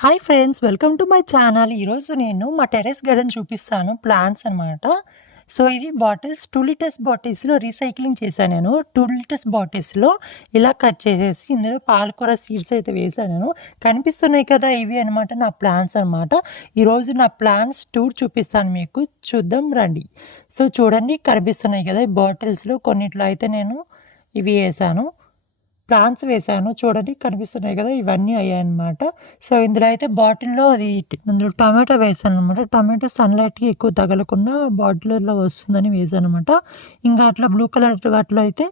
Hi friends, welcome to my channel. ఈరోజు నేను మా టెర్రస్ గార్డెన్ చూపిస్తాను. ప్లాంట్స్ అనమాట. సో ఇది బాటిల్స్ 2 లీటర్స్ బాటిల్స్లో రీసైక్లింగ్ చేశాను. నేను 2 లీటర్స్ బాటిల్స్లో ఇలా కట్ చేసేసి ఇందులో పాలకూర సీడ్స్ అయితే వేసాను. నేను కనిపిస్తున్నాయి కదా, ఇవి అనమాట నా ప్లాంట్స్ అనమాట. ఈరోజు నా ప్లాంట్స్ టూర్ చూపిస్తాను మీకు. చూద్దాం రండి. సో చూడండి, కనిపిస్తున్నాయి కదా ఈ బాటిల్స్లో. కొన్నిట్లో అయితే నేను ఇవి వేసాను, ప్లాంట్స్ వేసాను. చూడండి కనిపిస్తున్నాయి కదా, ఇవన్నీ అయ్యాయన్నమాట. సో ఇందులో అయితే బాటిల్లో అందులో టమాటో వేసాను అనమాట. టమాటో సన్లైట్కి ఎక్కువ తగలకుండా బాటిల్లో వస్తుందని వేసాను అనమాట. ఇంకా అట్లా బ్లూ కలర్ అట్లా అయితే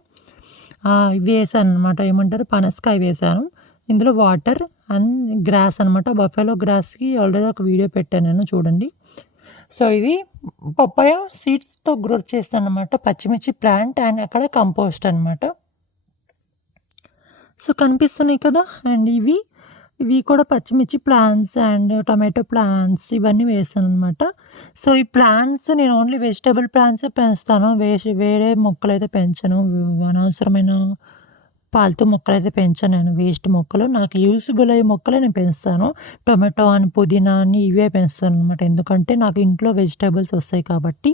ఇవి వేసాను అనమాట. ఏమంటారు, పనసకాయ వేసాను. ఇందులో వాటర్ అండ్ గ్రాస్ అనమాట. బఫెలో గ్రాస్కి ఆల్రెడీ ఒక వీడియో పెట్టాను నేను, చూడండి. సో ఇవి పప్పాయ సీడ్స్తో గ్రోత్ చేస్తాను అనమాట. పచ్చిమిర్చి ప్లాంట్ అండ్ అక్కడ కంపోస్ట్ అనమాట. సో కనిపిస్తున్నాయి కదా, అండ్ ఇవి కూడా పచ్చిమిర్చి ప్లాంట్స్ అండ్ టమాటో ప్లాంట్స్ ఇవన్నీ వేసాను అనమాట. సో ఈ ప్లాంట్స్ నేను ఓన్లీ వెజిటేబుల్ ప్లాంట్సే పెంచుతాను. వేరే మొక్కలు అయితే పెంచను. అనవసరమైన పాలతూ మొక్కలు అయితే పెంచాను నేను. వేస్ట్ మొక్కలు, నాకు యూస్బుల్ అయ్యే మొక్కలే నేను పెంచుతాను. టొమాటో అని, పుదీనా అని ఇవే పెంచుతాను అనమాట. ఎందుకంటే నాకు ఇంట్లో వెజిటేబుల్స్ వస్తాయి కాబట్టి.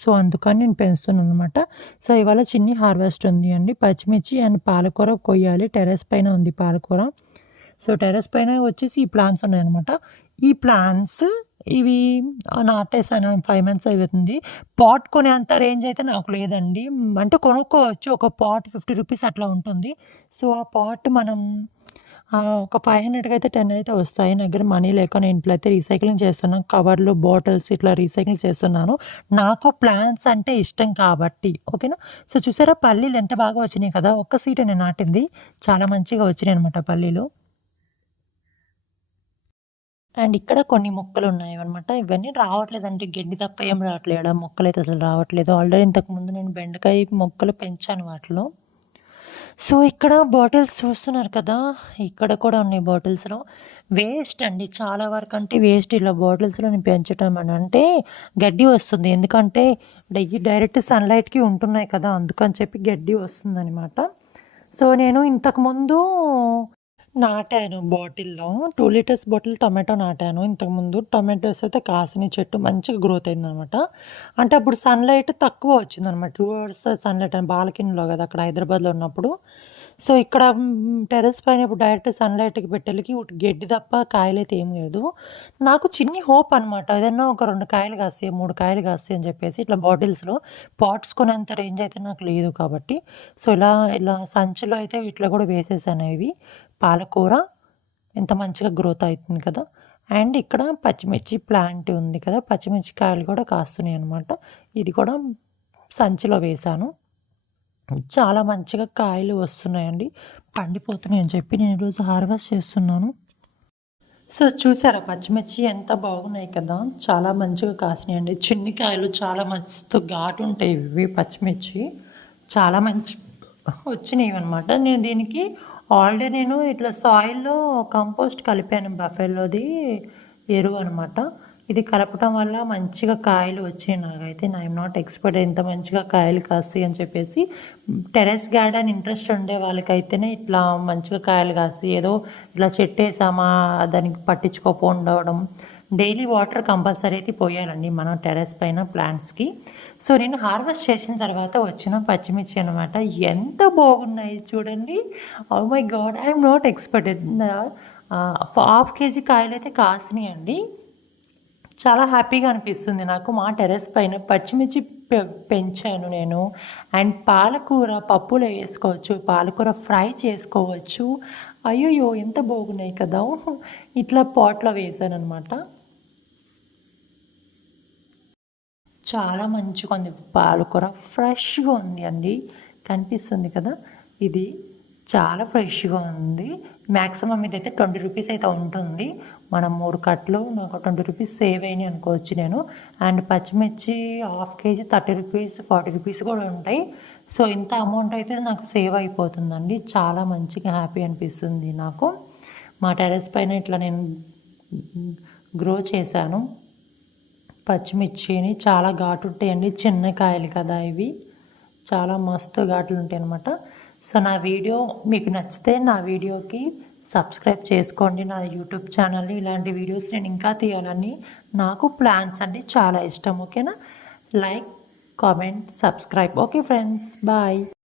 సో అందుకని నేను పెంచుతున్నాను అనమాట. సో ఇవాళ చిన్ని హార్వెస్ట్ ఉంది అండి. పచ్చిమిర్చి అండ్ పాలకూర కొయ్యాలి. టెర్రస్ పైన ఉంది పాలకూర. సో టెర్రస్ పైన వచ్చేసి ఈ ప్లాంట్స్ ఉన్నాయన్నమాట. ఈ ప్లాంట్స్ ఇవి నాటేసాను 5 months అవుతుంది. పాట్ కొనేంత రేంజ్ అయితే నాకు లేదండి. అంటే కొనుక్కోవచ్చు, ఒక పాట్ 50 రూపీస్ అట్లా ఉంటుంది. సో ఆ పాట్ మనం ఒక 500కి అయితే 10 అయితే వస్తాయి. నా దగ్గర మనీ లేక నేను ఇంట్లో అయితే రీసైక్లింగ్ చేస్తున్నాను. కవర్లు, బాటిల్స్ ఇట్లా రీసైక్లింగ్ చేస్తున్నాను. నాకు ప్లాంట్స్ అంటే ఇష్టం కాబట్టి, ఓకేనా. సో చూసారా, పల్లీలు ఎంత బాగా వచ్చినాయి కదా. ఒక్క సీటే నేను నాటింది, చాలా మంచిగా వచ్చినాయి అనమాట పల్లీలు. అండ్ ఇక్కడ కొన్ని మొక్కలు ఉన్నాయి అనమాట. ఇవన్నీ రావట్లేదంటే గడ్డి తప్ప ఏం రావట్లేదు. మొక్కలు అయితే అసలు రావట్లేదు. ఆల్రెడీ ఇంతకుముందు నేను బెండకాయ మొక్కలు పెంచాను వాటిలో. సో ఇక్కడ బాటిల్స్ చూస్తున్నారు కదా, ఇక్కడ కూడా ఉన్నాయి బాటిల్స్లో. వేస్ట్ అండి, చాలా వరకు అంటే వేస్ట్. ఇలా బాటిల్స్లో నేను పెంచడం అని అంటే గడ్డి వస్తుంది. ఎందుకంటే డైరెక్ట్ సన్లైట్కి ఉంటున్నాయి కదా, అందుకని చెప్పి గడ్డి వస్తుంది అనమాట. సో నేను ఇంతకుముందు నాటాను బాటిల్లో. 2 లీటర్స్ బాటిల్ టమాటో నాటాను ఇంతకుముందు. టమాటోస్ అయితే కాసిన చెట్టు మంచిగా గ్రోత్ అయిందనమాట. అంటే అప్పుడు సన్లైట్ తక్కువ వచ్చిందనమాట. 2 hours సన్లైట్ అని బాల్కనీలో కదా అక్కడ హైదరాబాద్లో ఉన్నప్పుడు. సో ఇక్కడ టెర్రస్ పైన ఇప్పుడు డైరెక్ట్ సన్లైట్కి పెట్టేళ్ళకి గడ్డి తప్ప కాయలు అయితే ఏం లేదు. నాకు చిన్ని హోప్ అనమాట, ఏదన్నా ఒక 2 కాయలు కాస్తాయి, 3 కాయలు కాస్తాయి అని చెప్పేసి ఇట్లా బాటిల్స్లో. పాట్స్ కొనేంత రేంజ్ అయితే నాకు లేదు కాబట్టి. సో ఇలా సంచిలో అయితే ఇట్లా కూడా వేసేసాను. ఇవి పాలకూర ఎంత మంచిగా గ్రోత్ అవుతుంది కదా. అండ్ ఇక్కడ పచ్చిమిర్చి ప్లాంట్ ఉంది కదా, పచ్చిమిర్చి కాయలు కూడా కాస్తున్నాయి అనమాట. ఇది కూడా సంచిలో వేశాను. చాలా మంచిగా కాయలు వస్తున్నాయండి, పండిపోతున్నాయి అని చెప్పి నేను ఈరోజు హార్వెస్ట్ చేస్తున్నాను. సో చూసారా పచ్చిమిర్చి ఎంత బాగున్నాయి కదా, చాలా మంచిగా కాసినాయండి. చిన్ని కాయలు చాలా మస్తు ఘాటు ఉంటాయి ఇవి పచ్చిమిర్చి. చాలా మంచి వచ్చినాయి అనమాట. నేను దీనికి ఆల్రెడీ నేను ఇట్లా సాయిల్లో కంపోస్ట్ కలిపాను, బఫెలోది ఎరువు అనమాట. ఇది కలపటం వల్ల మంచిగా కాయలు వచ్చాయి. నాకైతే ఐఎమ్ నాట్ ఎక్స్పర్ట్ ఎంత మంచిగా కాయలు కాస్తాయి అని చెప్పేసి. టెర్రస్ గార్డెన్ ఇంట్రెస్ట్ ఉండే వాళ్ళకైతేనే ఇట్లా మంచిగా కాయలు కాస్తాయి. ఏదో ఇట్లా చెట్టు వేసామా దానికి పట్టించుకోకపోవడం. డైలీ వాటర్ కంపల్సరీ అయితే పోయాలండి మనం టెర్రస్ పైన ప్లాంట్స్కి. సో నేను హార్వెస్ట్ చేసిన తర్వాత వచ్చిన పచ్చిమిర్చి అనమాట. ఎంత బాగున్నాయి చూడండి. Oh my god, I'm not expected. 1/2 kg కాయలు అయితే కాసినాయి అండి. చాలా హ్యాపీగా అనిపిస్తుంది నాకు. మా టెర్రస్ పైన పచ్చిమిర్చి పెంచాను నేను. అండ్ పాలకూర పప్పులో వేసుకోవచ్చు, పాలకూర ఫ్రై చేసుకోవచ్చు. అయ్యో ఎంత బాగున్నాయి కదా. ఇట్లా పాట్లో వేసాను అనమాట. చాలా మంచిగా ఉంది పాలకూర, ఫ్రెష్గా ఉంది అండి. కనిపిస్తుంది కదా, ఇది చాలా ఫ్రెష్గా ఉంది. మ్యాక్సిమం ఇదైతే 20 రూపీస్ అయితే ఉంటుంది. మనం 3 కట్టలు నాకు 20 రూపీస్ సేవ్ అయినాయి అనుకోవచ్చు నేను. అండ్ పచ్చిమిర్చి 1/2 kg 30 రూపీస్ 40 రూపీస్ కూడా ఉంటాయి. సో ఇంత అమౌంట్ అయితే నాకు సేవ్ అయిపోతుందండి. చాలా మంచిగా హ్యాపీ అనిపిస్తుంది నాకు. మా టెర్రస్ పైన ఇట్లా నేను గ్రో చేశాను పచ్చిమిర్చిని. చాలా ఘాటు ఉంటాయండి, చిన్న కాయలు కదా ఇవి, చాలా మస్తు ఘాటులు ఉంటాయి అన్నమాట. సో నా వీడియో మీకు నచ్చితే నా వీడియోకి సబ్స్క్రైబ్ చేసుకోండి నా యూట్యూబ్ ఛానల్ని. ఇలాంటి వీడియోస్ నేను ఇంకా తీయాలని నాకు ప్లాన్స్ అంటే చాలా ఇష్టం. ఓకేనా? Like, comment, subscribe. Okay friends, bye.